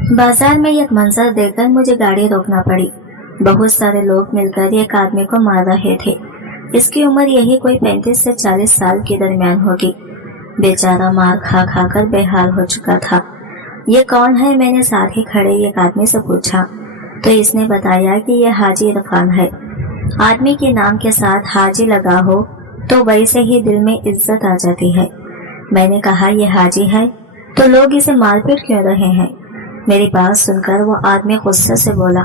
बाजार में एक मंजर देखकर मुझे गाड़ी रोकना पड़ी। बहुत सारे लोग मिलकर एक आदमी को मार रहे थे। इसकी उम्र यही कोई 35 से 40 साल के दरमियान होगी। बेचारा मार खा खा कर बेहाल हो चुका था। ये कौन है, मैंने साथ ही खड़े एक आदमी से पूछा तो इसने बताया कि यह हाजी इरफान है। आदमी के नाम के साथ हाजी लगा हो तो वैसे ही दिल में इज्जत आ जाती है। मैंने कहा यह हाजी है तो लोग इसे मारपीट क्यों रहे हैं। मेरी बात सुनकर वो आदमी गुस्से से बोला,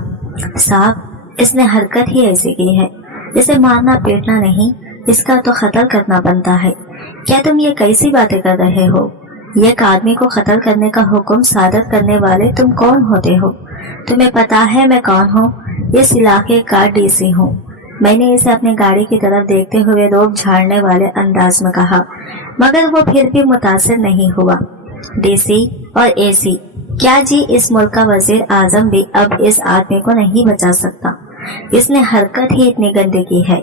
साहब इसने हरकत ही ऐसी की है, इसे मारना पीटना नहीं, इसका तो कत्ल करना बनता है। क्या तुम ये कैसी बातें कर रहे हो? एक आदमी को कत्ल करने का हुक्म सादर करने वाले तुम कौन होते हो? तुम्हें पता है मैं कौन हूँ? इस इलाके का डीसी हूँ। मैंने इसे अपनी गाड़ी की तरफ देखते हुए रोक झाड़ने वाले अंदाज में कहा, मगर वो फिर भी मुतासिर नहीं हुआ। डीसी और एसी, क्या जी इस मुल्क का वजीर आजम भी अब इस आदमी को नहीं बचा सकता? इसने हरकत ही इतनी गंदी की है।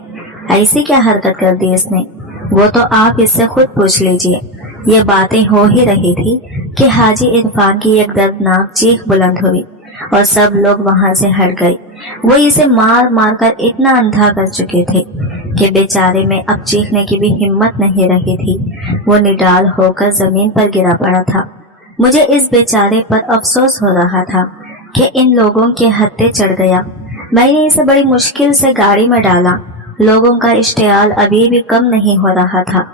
ऐसी क्या हरकत कर दी इसने? वो तो आप इससे खुद पूछ लीजिए। ये बातें हो ही रही थी कि हाजी इरफान की एक दर्दनाक चीख बुलंद हुई और सब लोग वहां से हट गए। वो इसे मार मार कर इतना अंधा कर चुके थे कि बेचारे में अब चीखने की भी हिम्मत नहीं रही थी। वो निडाल होकर जमीन पर गिरा पड़ा था। मुझे इस बेचारे पर अफसोस हो रहा था कि इन लोगों के हत्थे चढ़ गया। मैंने इसे बड़ी मुश्किल से गाड़ी में डाला। लोगों का इश्तियाल अभी भी कम नहीं हो रहा था।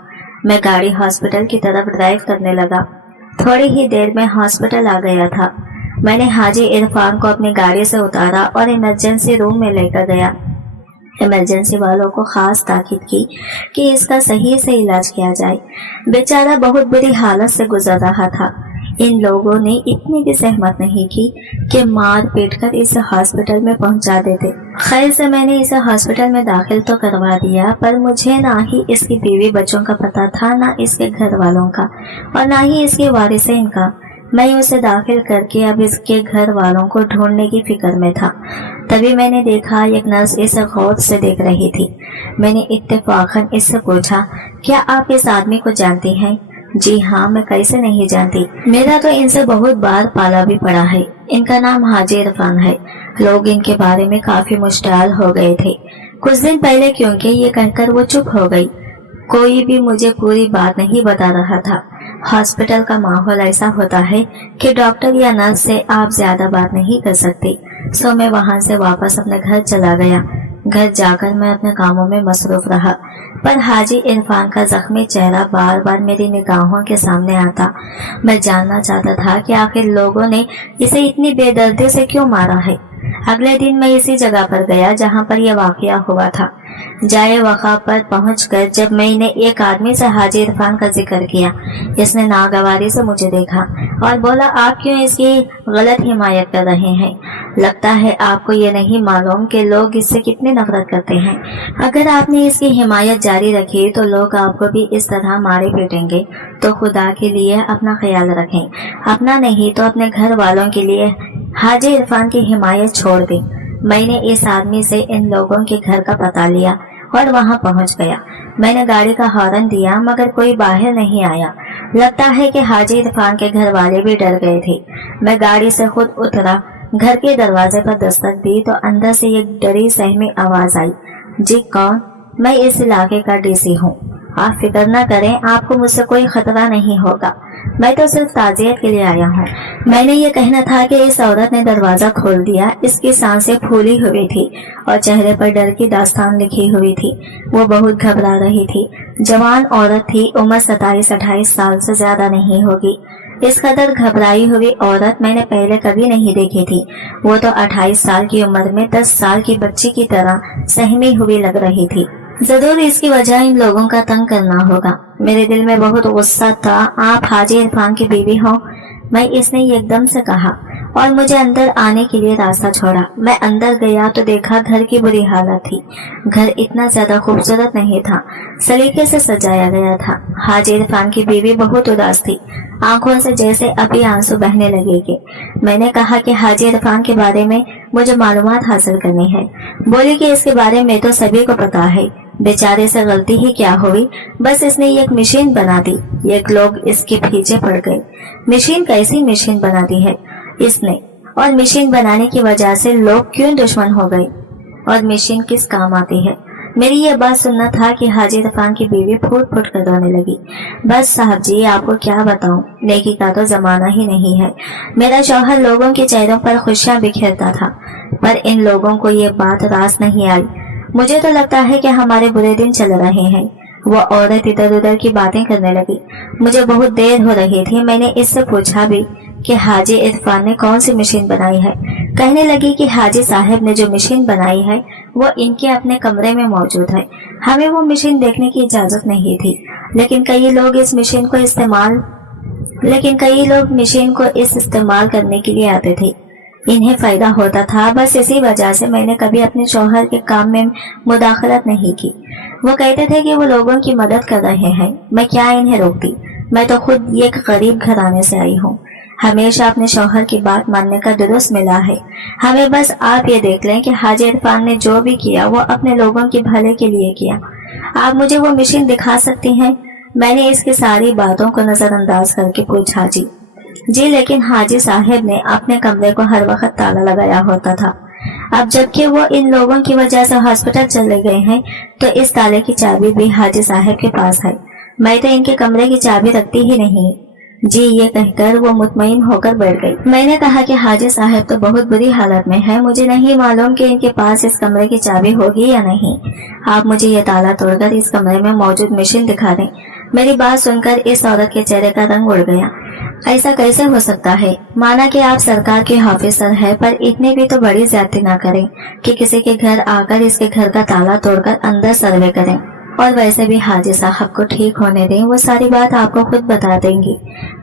मैं गाड़ी हॉस्पिटल की तरफ ड्राइव करने लगा। थोड़ी ही देर में हॉस्पिटल आ गया था। मैंने हाजी इरफान को अपनी गाड़ी से उतारा और इमरजेंसी रूम में लेकर गया। इमरजेंसी वालों को खास ताकीद की कि इसका सही से इलाज किया जाए। बेचारा बहुत बुरी हालत से गुजर रहा था। इन लोगों ने इतनी भी सहमत नहीं की कि मार पीट कर इसे हॉस्पिटल में पहुंचा देते। खैर से मैंने इसे हॉस्पिटल में दाखिल तो करवा दिया, पर मुझे ना ही इसकी बीवी बच्चों का पता था, ना इसके घर वालों का, और ना ही इसके वारिसेन का। मैं उसे दाखिल करके अब इसके घर वालों को ढूंढने की फिक्र में था। तभी मैंने देखा एक नर्स इसे गौर से देख रही थी। मैंने इत्तेफाकन इससे पूछा, क्या आप इस आदमी को जानती हैं? जी हाँ, मैं कैसे नहीं जानती, मेरा तो इनसे बहुत बार पाला भी पड़ा है। इनका नाम हाजी इरफान है। लोग इनके बारे में काफी मुश्ताल हो गए थे कुछ दिन पहले, क्योंकि ये कहकर वो चुप हो गई। कोई भी मुझे पूरी बात नहीं बता रहा था। हॉस्पिटल का माहौल ऐसा होता है कि डॉक्टर या नर्स से आप ज्यादा बात नहीं कर सकते। सो मैं वहां से वापस अपने घर चला गया। घर जाकर मैं अपने कामों में मसरूफ रहा, पर हाजी इरफान का जख्मी चेहरा बार बार मेरी निगाहों के सामने आता। मैं जानना चाहता था कि आखिर लोगों ने इसे इतनी बेदर्दी से क्यों मारा है। अगले दिन मैं इसी जगह पर गया जहां पर यह वाकया हुआ था। जाए वक़ा पर पहुंचकर जब मैंने एक आदमी से हाजी इरफान का जिक्र किया, इसने नागवारी से मुझे देखा और बोला, आप क्यों इसकी गलत हिमायत कर रहे हैं? लगता है आपको ये नहीं मालूम कि लोग इससे कितनी नफरत करते हैं। अगर आपने इसकी हिमायत जारी रखी तो लोग आपको भी इस तरह मारे पीटेंगे। तो खुदा के लिए अपना ख्याल रखें, अपना नहीं तो अपने घर वालों के लिए हाजी इरफान की हिमायत छोड़ दें। मैंने इस आदमी से इन लोगों के घर का पता लिया और वहां पहुंच गया। मैंने गाड़ी का हॉर्न दिया, मगर कोई बाहर नहीं आया। लगता है कि हाजी इरफान के घर वाले भी डर गए थे। मैं गाड़ी से खुद उतरा, घर के दरवाजे पर दस्तक दी तो अंदर से एक डरी सहमी आवाज आई, जी कौन? मैं इस इलाके का डीसी हूँ। आप फिक्र न करें, आपको मुझसे कोई खतरा नहीं होगा। मैं तो सिर्फ ताजियत के लिए आया हूँ। मैंने ये कहना था कि इस औरत ने दरवाजा खोल दिया। इसकी सांसें फूली हुई थी और चेहरे पर डर की दास्तान लिखी हुई थी। वो बहुत घबरा रही थी। जवान औरत थी, उम्र 27-28 साल से ज्यादा नहीं होगी। इस कदर घबराई हुई औरत मैंने पहले कभी नहीं देखी थी। वो तो 28 साल की उम्र में 10 साल की बच्ची की तरह सहमी हुई लग रही थी। जरूर इसकी वजह इन लोगों का तंग करना होगा। मेरे दिल में बहुत गुस्सा था। आप हाजी इरफान की बीवी हो? मैं इसने एकदम से कहा और मुझे अंदर आने के लिए रास्ता छोड़ा। मैं अंदर गया तो देखा घर की बुरी हालत थी। घर इतना ज्यादा खूबसूरत नहीं था, सलीके से सजाया गया था। हाजी इरफान की बीवी बहुत उदास थी, आंखों से जैसे अभी आंसू बहने लगेंगे। मैंने कहा कि हाजी इरफान के बारे में मुझे मालूमात हासिल करनी है। बोली कि इसके बारे में तो सभी को पता है, बेचारे से गलती ही क्या हुई, बस इसने एक मशीन बना दी। एक लोग इसके पीछे पड़ गए। मशीन? कैसी मशीन बना दी है इसने? और मशीन बनाने की वजह से लोग क्यों दुश्मन हो गए और मशीन किस काम आती है। मेरी ये बात सुनना था कि हाजी इरफान की बीवी फूट फूट कर रोने लगी। बस साहब जी, आपको क्या बताऊं, नेकी का तो जमाना ही नहीं है। मेरा शौहर लोगों के चेहरों पर खुशियां बिखेरता था, पर इन लोगों को ये बात रास नहीं आई। मुझे तो लगता है कि हमारे बुरे दिन चल रहे हैं। वो औरत इधर उधर की बातें करने लगी। मुझे बहुत देर हो रही थी। मैंने इससे पूछा भी कि हाजी इरफान ने कौन सी मशीन बनाई है। कहने लगी कि हाजी साहब ने जो मशीन बनाई है वो इनके अपने कमरे में मौजूद है। हमें वो मशीन देखने की इजाजत नहीं थी, लेकिन कई लोग इस मशीन को इस्तेमाल करने के लिए आते थे। इन्हें फायदा होता था। बस इसी वजह से मैंने कभी अपने शौहर के काम में मुदाखलत नहीं की। वो कहते थे कि वो लोगों की मदद कर रहे हैं, मैं क्या इन्हें रोकती। मैं तो खुद एक गरीब घराने से आई हूँ। हमेशा अपने शौहर की बात मानने का दुरुस्त मिला है। हमें बस आप ये देख लें कि हाजी इरफान ने जो भी किया वो अपने लोगों के भले के लिए किया। आप मुझे वो मशीन दिखा सकती हैं? मैंने इसकी सारी बातों को नजरअंदाज करके पूछा। जी, लेकिन हाजी साहब ने अपने कमरे को हर वक्त ताला लगाया होता था। अब जबकि वो इन लोगों की वजह से हॉस्पिटल चले गए हैं, तो इस ताले की चाबी भी हाजी साहब के पास है। मैं तो इनके कमरे की चाबी रखती ही नहीं। जी, ये कहकर वो मुतमईन होकर बैठ गई। मैंने कहा कि हाजी साहब तो बहुत बुरी हालत में है। मुझे नहीं मालूम कि इनके पास इस कमरे की चाबी होगी या नहीं। आप मुझे ये ताला तोड़कर इस कमरे में मौजूद मशीन दिखा दें। मेरी बात सुनकर इस औरत के चेहरे का रंग उड़ गया। ऐसा कैसे हो सकता है? माना कि आप सरकार के ऑफिसर हैं, पर इतनी भी तो बड़ी ज्यादती ना करें कि किसी के घर आकर इसके घर का ताला तोड़कर अंदर सर्वे करें। और वैसे भी हाजी साहब को ठीक होने दें, वो सारी बात आपको खुद बता देंगी।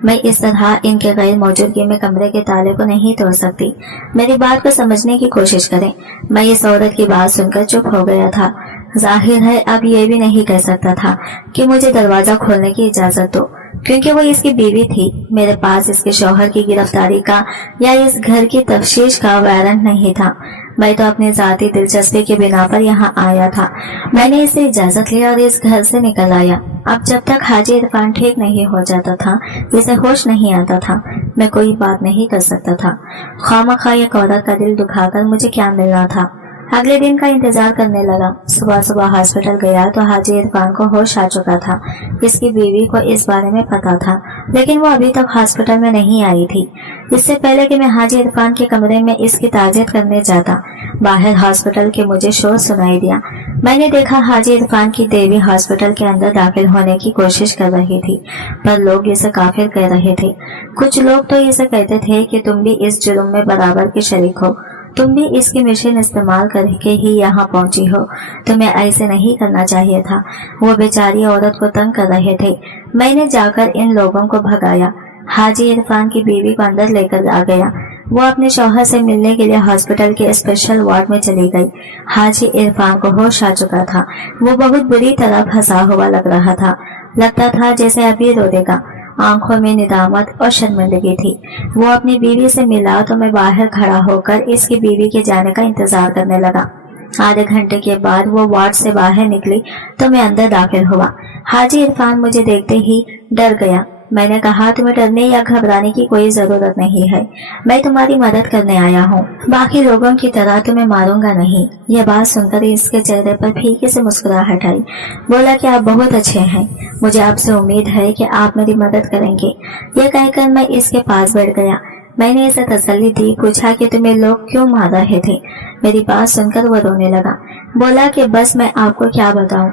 मैं इस तरह इनके गैर मौजूदगी में कमरे के ताले को नहीं तोड़ सकती। मेरी बात को समझने की कोशिश करें। मैं इस औरत की बात सुनकर चुप हो गया था। जाहिर है अब ये भी नहीं कह सकता था कि मुझे दरवाजा खोलने की इजाजत दो, क्योंकि वो इसकी बीवी थी। मेरे पास इसके शौहर की गिरफ्तारी का या इस घर की तफ्तीश का वारंट नहीं था। मैं तो अपनी जाती दिलचस्पी के बिना पर यहाँ आया था। मैंने इससे इजाजत ली और इस घर से निकल आया। अब जब तक हाजी इरफान ठीक नहीं हो जाता था, इसे होश नहीं आता था, मैं कोई बात नहीं कर सकता था। खामखा एक औरत का दिल दुखाकर मुझे क्या मिलना था। अगले दिन का इंतजार करने लगा। सुबह सुबह हॉस्पिटल गया तो हाजी इरफान को होश आ चुका था। इसकी बीवी को इस बारे में पता था, लेकिन वो अभी तक हॉस्पिटल में नहीं आई थी। इससे पहले कि मैं हाजी इरफान के कमरे में इसकी ताज़ियत करने जाता, बाहर हॉस्पिटल के मुझे शोर सुनाई दिया। मैंने देखा हाजी इरफान की देवी हॉस्पिटल के अंदर दाखिल होने की कोशिश कर रही थी, पर लोग इसे काफिर कह रहे थे। कुछ लोग तो इसे कहते थे कि तुम भी इस जुर्म में बराबर के शरीक हो, तुम भी इसकी मशीन इस्तेमाल करके ही यहाँ पहुंची हो, तुम्हें ऐसे नहीं करना चाहिए था। वो बेचारी औरत को तंग कर रहे थे। मैंने जाकर इन लोगों को भगाया। हाजी इरफान की बीवी को अंदर लेकर आ गया। वो अपने शौहर से मिलने के लिए हॉस्पिटल के स्पेशल वार्ड में चली गई। हाजी इरफान को होश आ चुका था। वो बहुत बुरी तरह फंसा हुआ लग रहा था। लगता था जैसे अभी रो देगा। आंखों में निदामत और शर्मिंदगी थी। वो अपनी बीवी से मिला तो मैं बाहर खड़ा होकर इसकी बीवी के जाने का इंतजार करने लगा। आधे घंटे के बाद वो वार्ड से बाहर निकली तो मैं अंदर दाखिल हुआ। हाजी इरफान मुझे देखते ही डर गया। मैंने कहा, तुम्हें डरने या घबराने की कोई जरूरत नहीं है। मैं तुम्हारी मदद करने आया हूँ, बाकी लोगों की तरह तुम्हें मारूंगा नहीं। यह बात सुनकर इसके चेहरे पर फीकी से मुस्कुराहट आई। बोला कि आप बहुत अच्छे हैं, मुझे आपसे उम्मीद है कि आप मेरी मदद करेंगे। यह कहकर मैं इसके पास बैठ गया। मैंने इसे तसल्ली दी। पूछा कि तुम्हें लोग क्यों मार रहे थे। मेरी बात सुनकर वो रोने लगा। बोला कि बस मैं आपको क्या बताऊं,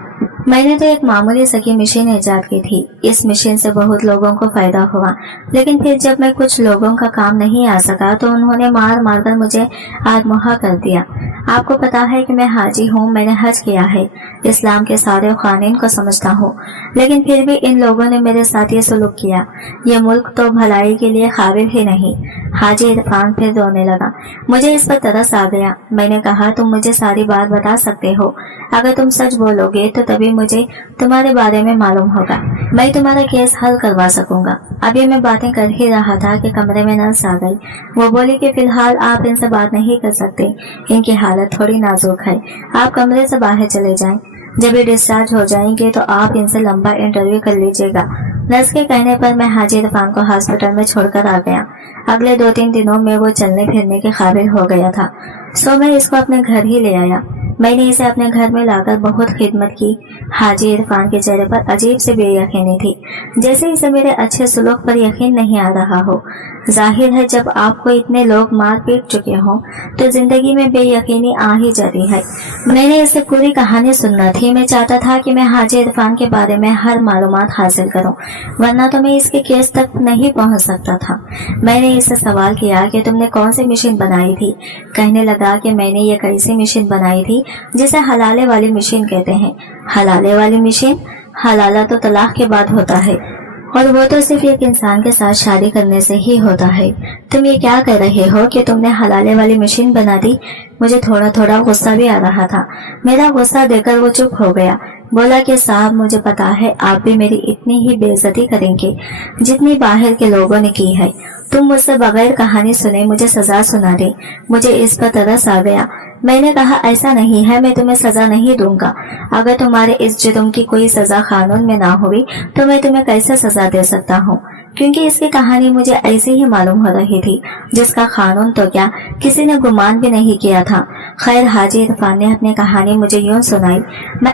मैंने तो एक मामूली सकी मशीन ईजाद की थी। इस मशीन से बहुत लोगों को फायदा हुआ, लेकिन फिर जब मैं कुछ लोगों का काम नहीं आ सका तो उन्होंने मार मार कर मुझे आत्महा कर दिया। आपको पता है कि मैं हाजी हूँ, मैंने हज किया है, इस्लाम के सारे कानून को समझता हूँ, लेकिन फिर भी इन लोगों ने मेरे साथ ये सलूक किया। ये मुल्क तो भलाई के लिए काबिल ही नहीं। हाजी इरफान फिर रोने लगा। मुझे इस पर तरस आ गया। मैंने कहा, तुम मुझे सारी बात बता सकते हो। अगर तुम सच बोलोगे तो तभी मुझे तुम्हारे बारे में मालूम होगा। मैं तुम्हारा केस हल करवा सकूंगा। अभी मैं बातें कर ही रहा था कि कमरे में नर्स आ गई। वो बोली कि फिलहाल आप इनसे बात नहीं कर सकते, इनकी हालत थोड़ी नाजुक है, आप कमरे से बाहर चले जाएं। जब ये डिस्चार्ज हो जाएंगे तो आप इनसे लंबा इंटरव्यू कर लीजिएगा। नर्स के कहने पर मैं हाजी इरफान को हॉस्पिटल में छोड़कर आ गया। अगले 2-3 दिनों में वो चलने फिरने के काबिल हो गया था, सो मैं इसको अपने घर ही ले आया। मैंने इसे अपने घर में लाकर बहुत खिदमत की। हाजी इरफान के चेहरे पर अजीब सी बेयकीनी थी, जैसे इसे मेरे अच्छे सलूक पर यकीन नहीं आ रहा हो। जाहिर है जब आपको इतने लोग मार पीट चुके हों तो जिंदगी में बेयकीनी आ ही जाती है। मैंने इसे पूरी कहानी सुनना थी। मैं चाहता था कि मैं हाजी इरफान के बारे में हर मालूमात हासिल करूं, वरना तो मैं इसके केस तक नहीं पहुंच सकता था। मैंने इससे सवाल किया कि तुमने कौन सी मशीन बनाई थी। कहने लगा कि मैंने ये कैसी मशीन बनाई थी जिसे हलाले वाली मशीन कहते हैं। हलाले वाली मशीन? हलाला तो तलाक के बाद होता है, और वो तो सिर्फ एक इंसान के साथ शादी करने से ही होता है। तुम ये क्या कह रहे हो कि तुमने हलाले वाली मशीन बना दी? मुझे थोड़ा थोड़ा गुस्सा भी आ रहा था। मेरा गुस्सा देखकर वो चुप हो गया। बोला कि साहब, मुझे पता है आप भी मेरी इतनी ही बेइज्जती करेंगे जितनी बाहर के लोगों ने की है। तुम मुझसे बगैर कहानी सुने मुझे सजा सुना दे। मुझे इस पर तरस आ गया। मैंने कहा, ऐसा नहीं है, मैं तुम्हें सजा नहीं दूंगा। अगर तुम्हारे इस जुर्म की कोई सजा कानून में ना हुई तो मैं तुम्हें कैसे सजा दे सकता हूँ, क्योंकि इसकी कहानी मुझे ऐसी ही मालूम हो रही थी जिसका कानून तो क्या किसी ने गुमान भी नहीं किया था। खैर, हाजी इरफान ने अपनी कहानी मुझे यूं सुनाई।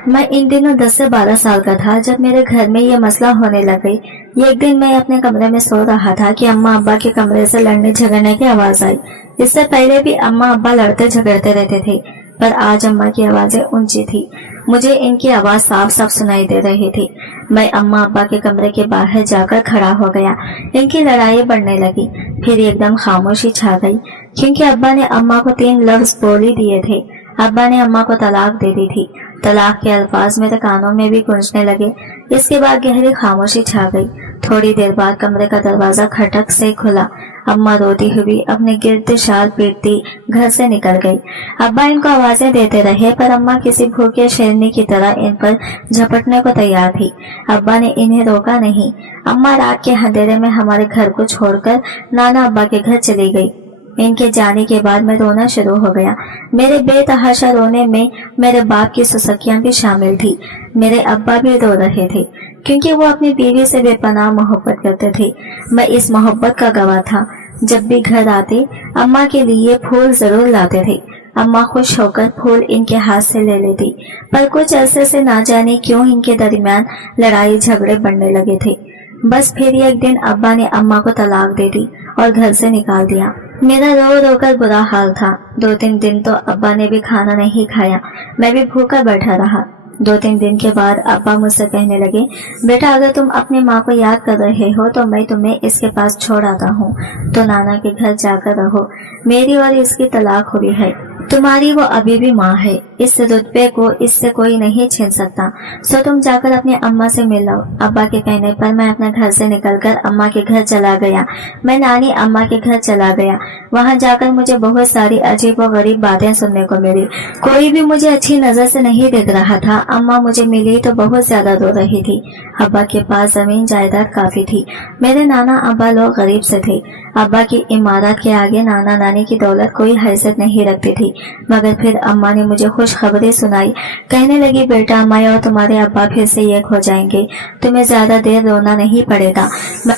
मैं इन दिनों 10 से 12 साल का था जब मेरे घर में ये मसला होने लग गई। एक दिन मैं अपने कमरे में सो रहा था कि अम्मा अब्बा के कमरे से लड़ने झगड़ने की आवाज आई। इससे पहले भी अम्मा अब्बा लड़ते झगड़ते रहते थे, पर आज अम्मा की आवाजें ऊंची थी। मुझे इनकी आवाज साफ साफ सुनाई दे रही थी। मैं अम्मा अब्बा के कमरे के बाहर जाकर खड़ा हो गया। इनकी लड़ाई बढ़ने लगी। फिर एकदम खामोशी छा गई, क्योंकि अब्बा ने अम्मा को 3 लफ्ज बोल ही दिए थे। अब्बा ने अम्मा को तलाक दे दी थी। तलाक के अल्फाज मेरे कानों में भी गूंजने लगे। इसके बाद गहरी खामोशी छा गई। थोड़ी देर बाद कमरे का दरवाजा खटक से खुला। अम्मा रोती हुई अपने गिरते शाल पीटती घर से निकल गई। अब्बा इनको आवाजें देते रहे, पर अम्मा किसी भूखे शेरनी की तरह इन पर झपटने को तैयार थी। अब्बा ने इन्हें रोका नहीं। अम्मा रात के अंधेरे में हमारे घर को छोड़कर नाना अब्बा के घर चली गई। इनके जाने के बाद मैं रोना शुरू हो गया। मेरे बेतहाशा रोने में मेरे बाप की सुसकियां भी शामिल थी। मेरे अब्बा भी रो रहे थे, क्योंकि वो अपनी बीवी से बेपनाह मोहब्बत करते थे। मैं इस मोहब्बत का गवाह था। जब भी घर आते अम्मा के लिए फूल जरूर लाते थे। अम्मा खुश होकर फूल इनके हाथ से ले लेती, पर कुछ अरसे से ना जाने क्यों इनके दरमियान लड़ाई झगड़े बढ़ने लगे थे। बस फिर एक दिन अब्बा ने अम्मा को तलाक दे दी और घर से निकाल दिया। मेरा रो रो कर बुरा हाल था। 2-3 दिन तो अब्बा ने भी खाना नहीं खाया। मैं भी भूखा बैठा रहा। 2-3 दिन के बाद अब्बा मुझसे कहने लगे, बेटा, अगर तुम अपनी माँ को याद कर रहे हो तो मैं तुम्हें इसके पास छोड़ आता हूँ, तो नाना के घर जाकर रहो। मेरी और इसकी तलाक हुई है। तुम्हारी वो अभी भी माँ है। इस रुतबे को इससे कोई नहीं छीन सकता। सो तुम जाकर अपनी अम्मा से मिल लो। अब्बा के कहने पर मैं अपने घर से निकलकर अम्मा के घर चला गया। मैं नानी अम्मा के घर चला गया। वहाँ जाकर मुझे बहुत सारी अजीब और गरीब बातें सुनने को मिली। कोई भी मुझे अच्छी नजर से नहीं देख रहा था। अम्मा मुझे मिली तो बहुत ज्यादा रो रही थी। अब्बा के पास जमीन जायदाद काफी थी। मेरे नाना अब्बा लोग गरीब से थे। अब्बा की इमारत के आगे नाना नानी की दौलत कोई हैसियत नहीं रखती थी। मगर फिर अम्मा ने मुझे खुश खबरें सुनाई। कहने लगी, बेटा, मैं और तुम्हारे अब्बा फिर से एक हो जाएंगे। तुम्हें ज्यादा देर रोना नहीं पड़ेगा।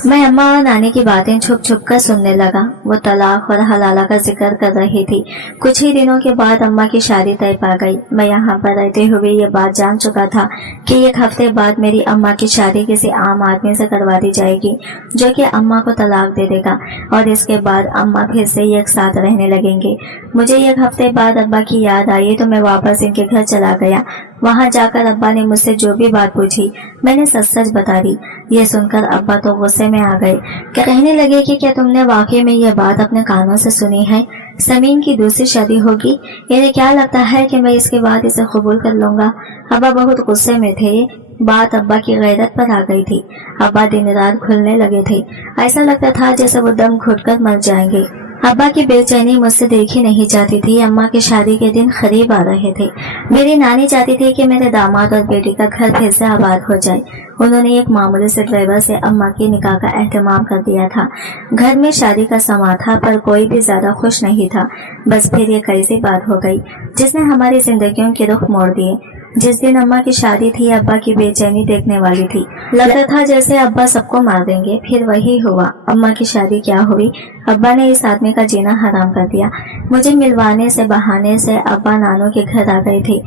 मैं अम्मा और नानी की बातें छुप छुप कर सुनने लगा। वो तलाक और हलाला का जिक्र कर रही थी। कुछ ही दिनों के बाद अम्मा की शादी तय पा गई। मैं यहाँ पर रहते हुए ये बात जान चुका था कि 1 हफ्ते बाद मेरी अम्मा की शादी किसी आम आदमी से करवा दी जाएगी, जो कि अम्मा को तलाक दे देगा, और इसके बाद अम्मा फिर से एक साथ रहने लगेंगे। मुझे 1 हफ्ते बाद अब्बा की याद आई तो मैं वापस इनके घर चला गया। वहां जाकर अब्बा ने मुझसे जो भी बात पूछी मैंने सच सच बता दी। ये सुनकर अब्बा तो गुस्से में आ गए। कहने लगे कि क्या तुमने वाकई में ये बात अपने कानों से सुनी है? समीन की दूसरी शादी होगी? इन्हें क्या लगता है कि मैं इसके बाद इसे कबूल कर लूंगा? अब्बा बहुत गुस्से में थे। बात अब्बा की गैरत पर आ गई थी। अब्बा दिन रात घुलने लगे थे। ऐसा लगता था जैसे वो दम घुटकर मर जाएंगे। अब्बा की बेचैनी मुझसे देखी नहीं जाती थी। अम्मा की शादी के दिन करीब आ रहे थे। मेरी नानी चाहती थी कि मेरे दामाद और बेटी का घर फिर से आबाद हो जाए। उन्होंने एक मामूली से ड्राइवर से अम्मा की निकाह का एहतमाम कर दिया था। घर में शादी का समा था, पर कोई भी ज्यादा खुश नहीं था। बस फिर ये कैसी बात हो गई जिसने हमारी जिंदगियों के रुख मोड़ दिए। जिस दिन अम्मा की शादी थी अब्बा की बेचैनी देखने वाली थी। लगता था जैसे अब्बा सबको मार देंगे। फिर वही हुआ। अम्मा की शादी क्या हुई, अब्बा ने इस आदमी का जीना हराम कर दिया। मुझे मिलवाने से बहाने से अब्बा नानू के घर आ गए थे।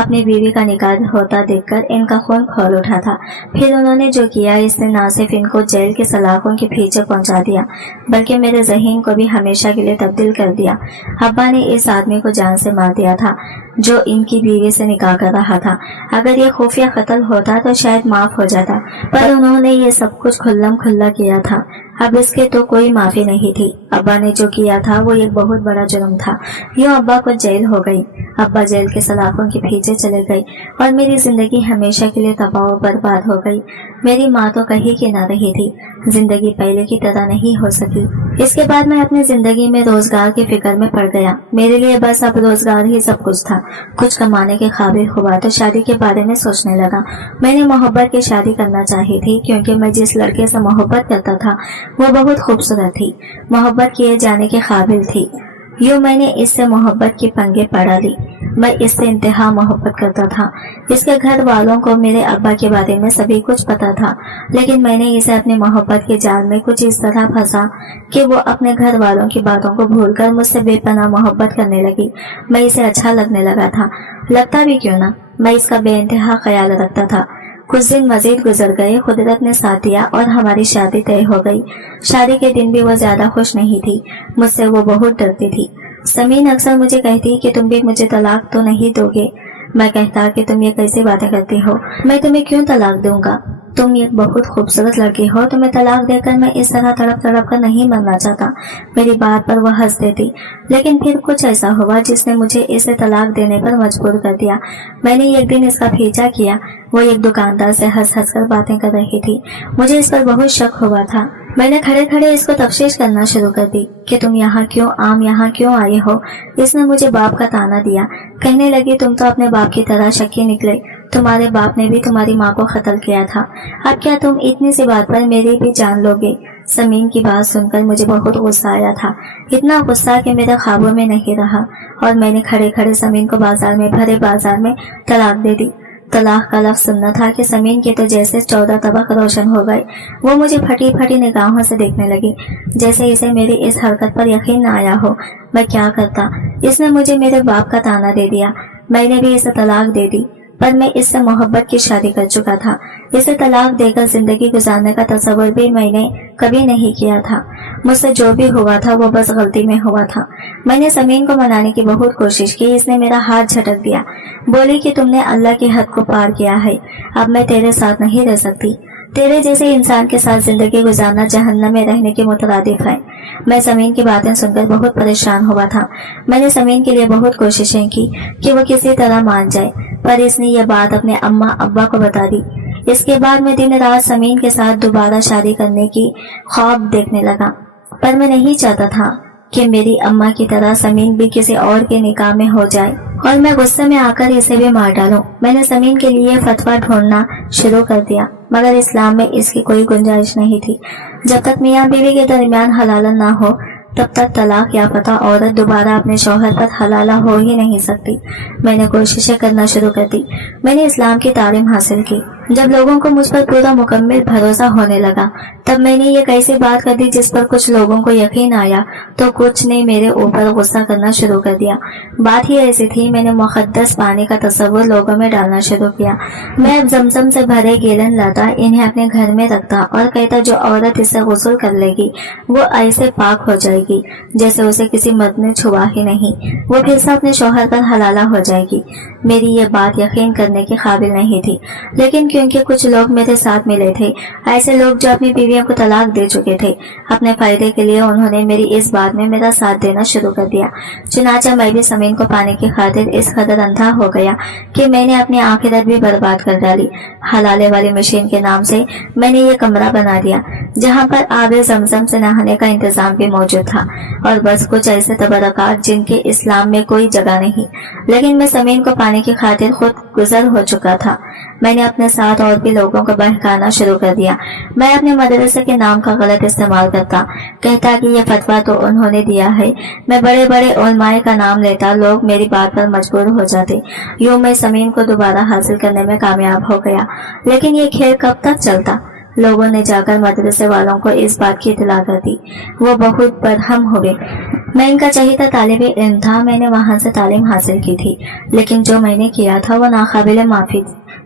अपनी बीवी का निकाह होता देखकर इनका खून खौल उठा था। फिर उन्होंने जो किया, इसने ना सिर्फ इनको जेल के सलाखों के पीछे पहुंचा दिया बल्कि मेरे ज़हीन को भी हमेशा के लिए तब्दील कर दिया। अब्बा ने इस आदमी को जान से मार दिया था जो इनकी बीवी से निकाह कर रहा था। अगर ये खुफिया कत्ल होता तो शायद माफ हो जाता, पर उन्होंने ये सब कुछ खुल्लम खुल्ला किया था। अब इसके तो कोई माफी नहीं थी। अब्बा ने जो किया था वो एक बहुत बड़ा जुर्म था। यूं अब्बा को जेल हो गई। अब्बा जेल के सलाखों के पीछे चले गए और मेरी जिंदगी हमेशा के लिए तबाह बर्बाद हो गई। मेरी माँ तो कहीं की ना रही थी। जिंदगी पहले की तरह नहीं हो सकी। इसके बाद मैं अपनी जिंदगी में रोजगार की फिक्र में पड़ गया। मेरे लिए बस अब रोजगार ही सब कुछ था। कुछ कमाने के काबिल हुआ तो शादी के बारे में सोचने लगा। मैंने मोहब्बत की शादी करना चाही थी क्योंकि मैं जिस लड़के से मोहब्बत करता था वो बहुत खूबसूरत थी, मोहब्बत किए जाने के काबिल थी। यूं मैंने इससे मोहब्बत की पंगे पड़ा ली। मैं इससे इंतहा मोहब्बत करता था। इसके घर वालों को मेरे अब्बा के बारे में सभी कुछ पता था, लेकिन मैंने इसे अपनी मोहब्बत के जाल में कुछ इस तरह फंसा कि वो अपने घर वालों की बातों को भूलकर मुझसे बेपनाह मोहब्बत करने लगी। मैं इसे अच्छा लगने लगा था, लगता भी क्यों ना। मैं इसका बेइंतहा ख्याल रखता था। कुछ दिन मजीद गुजर गए। कुदरत ने साथ दिया और हमारी शादी तय हो गई। शादी के दिन भी वो ज्यादा खुश नहीं थी। मुझसे वो बहुत डरती थी। समीन अक्सर मुझे कहती कि तुम भी मुझे तलाक तो नहीं दोगे। मैं कहता कि तुम ये कैसी बातें करती हो, मैं तुम्हें क्यों तलाक दूंगा। तुम एक बहुत खूबसूरत लड़की हो, तुम्हें तलाक देकर मैं इस तरह तड़प तड़प कर नहीं मरना चाहता। मेरी बात पर वह हंस देती, लेकिन फिर कुछ ऐसा हुआ जिसने मुझे इसे तलाक देने पर मजबूर कर दिया। मैंने एक दिन इसका पीछा किया। वो एक दुकानदार से हंस हंस कर बातें कर रही थी। मुझे इस पर बहुत शक हुआ था। मैंने खड़े खड़े इसको तफ्तीश करना शुरू कर दी कि तुम यहाँ क्यों आए हो। इसने मुझे बाप का ताना दिया। कहने लगी तुम तो अपने बाप की तरह शकी निकले। तुम्हारे बाप ने भी तुम्हारी माँ को कत्ल किया था। अब क्या तुम इतनी सी बात पर मेरी भी जान लोगे। समीन की बात सुनकर मुझे बहुत गुस्सा आया था, इतना गुस्सा कि मेरे ख्वाबों में नहीं रहा और मैंने खड़े खड़े समीन को भरे बाजार में तलाक दे दी। तलाक का लफ्ज सुनना था कि समीन के तो जैसे 14 तबक रोशन हो गए। वो मुझे फटी फटी निगाहों से देखने लगी, जैसे इसे मेरी इस हरकत पर यकीन न आया हो। मैं क्या करता। इसने मुझे मेरे बाप का ताना दे दिया। मैंने भी इसे तलाक दे दी, पर मैं इससे मोहब्बत की शादी कर चुका था। इसे तलाक देकर जिंदगी गुजारने का तस्वर भी मैंने कभी नहीं किया था। मुझसे जो भी हुआ था वो बस गलती में हुआ था। मैंने समीन को मनाने की बहुत कोशिश की। इसने मेरा हाथ झटक दिया, बोली कि तुमने अल्लाह की हद को पार किया है, अब मैं तेरे साथ नहीं रह सकती। तेरे जैसे इंसान के साथ जिंदगी गुजारना जहन्नम में रहने के मुतरादिफ है। मैं समीन की बातें सुनकर बहुत परेशान हुआ था। मैंने समीन के लिए बहुत कोशिशें की कि वो किसी तरह मान जाए, पर इसने ये बात अपने अम्मा अब्बा को बता दी। इसके बाद मैं दिन रात समीन के साथ दोबारा शादी करने की ख्वाब देखने लगा, पर मैं नहीं चाहता था कि मेरी अम्मा की तरह समीन भी किसी और के निकाह में हो जाए और मैं गुस्से में आकर इसे भी मार डालूं। मैंने समीन के लिए फतवा ढूंढना शुरू कर दिया, मगर इस्लाम में इसकी कोई गुंजाइश नहीं थी। जब तक मियाँ बीवी के दरमियान हलाला ना हो तब तक तलाक याफ्ता औरत दोबारा अपने शौहर पर हलाला हो ही नहीं सकती। मैंने कोशिशें करना शुरू कर दी। मैंने इस्लाम की तालीम हासिल की। जब लोगों को मुझ पर पूरा मुकम्मल भरोसा होने लगा तब मैंने ये कैसी बात कर दी जिस पर कुछ लोगों को यकीन आया तो कुछ ने मेरे ऊपर गुस्सा करना शुरू कर दिया। बात ही ऐसी थी, मैंने मुक़द्दस पानी का तस्वुर लोगों में डालना शुरू किया। मैं अब जमजम से भरे गैलन लाता, इन्हें अपने घर में रखता और कहता जो औरत इससे गुस्ल कर लेगी वो ऐसे पाक हो जाएगी जैसे उसे किसी मर्द ने छुआ ही नहीं। वो फिर से अपने शौहर पर हलाला हो जाएगी। मेरी ये बात यकीन करने के काबिल नहीं थी, लेकिन क्योंकि कुछ लोग मेरे साथ मिले थे, ऐसे लोग जो अपनी बीवियों को तलाक दे चुके थे, अपने फायदे के लिए उन्होंने मेरी इस बात में मेरा साथ देना शुरू कर दिया। चुनाचा मैं भी समीन को पाने की खातिर इस कदर अंधा हो गया कि मैंने अपनी आखिरत भी बर्बाद कर डाली। हलाले वाली मशीन के नाम से मैंने ये कमरा बना दिया जहाँ पर आबे जमजम से नहाने का इंतजाम भी मौजूद था और बस कुछ ऐसे तबरकात जिनके इस्लाम में कोई जगह नहीं। लेकिन मैं समीन को पाने की खातिर खुद गुजर हो चुका था। मैंने अपने साथ और भी लोगों को बहकाना शुरू कर दिया। मैं अपने मदरसे के नाम का गलत इस्तेमाल करता, कहता कि ये फतवा तो उन्होंने दिया है। मैं बड़े बड़े उलमाए का नाम लेता, लोग मेरी बात पर मजबूर हो जाते। यूं मैं ज़मीन को दोबारा हासिल करने में कामयाब हो गया। लेकिन ये खेल कब तक चलता? लोगों ने जाकर मदरसे वालों को इस बात की इत्तला कर दी। वो बहुत बदहम हुए। मैं इनका चहीता तालिब इल्म था, मैंने वहां से तालीम हासिल की थी, लेकिन जो मैंने किया था वो नाकाबिले माफी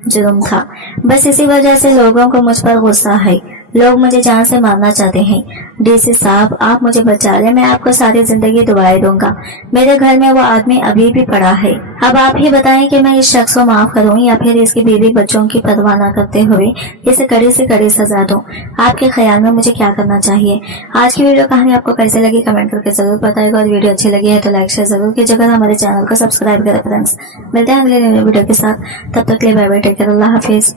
जुर्म था। बस इसी वजह से लोगों को मुझ पर गुस्सा है। लोग मुझे जान से मारना चाहते हैं। डीसी साहब, आप मुझे बचा लें, मैं आपको सारी जिंदगी दुआएं दूंगा। मेरे घर में वो आदमी अभी भी पड़ा है। अब आप ही बताएं कि मैं इस शख्स को माफ करूं या फिर इसकी बीवी बच्चों की परवाह न करते हुए इसे कड़ी से कड़ी सजा दूं। आपके ख्याल में मुझे क्या करना चाहिए? आज की वीडियो कहानी आपको कैसे लगी कमेंट करके जरूर बताएगा, और वीडियो अच्छी लगी है तो लाइक शेयर जरूर कीजिएगा। हमारे चैनल को सब्सक्राइब करें फ्रेंड्स। मिलते हैं अगले वीडियो के साथ, तब तक के लिए बाय बाय, टेक केयर, अल्लाह हाफिज।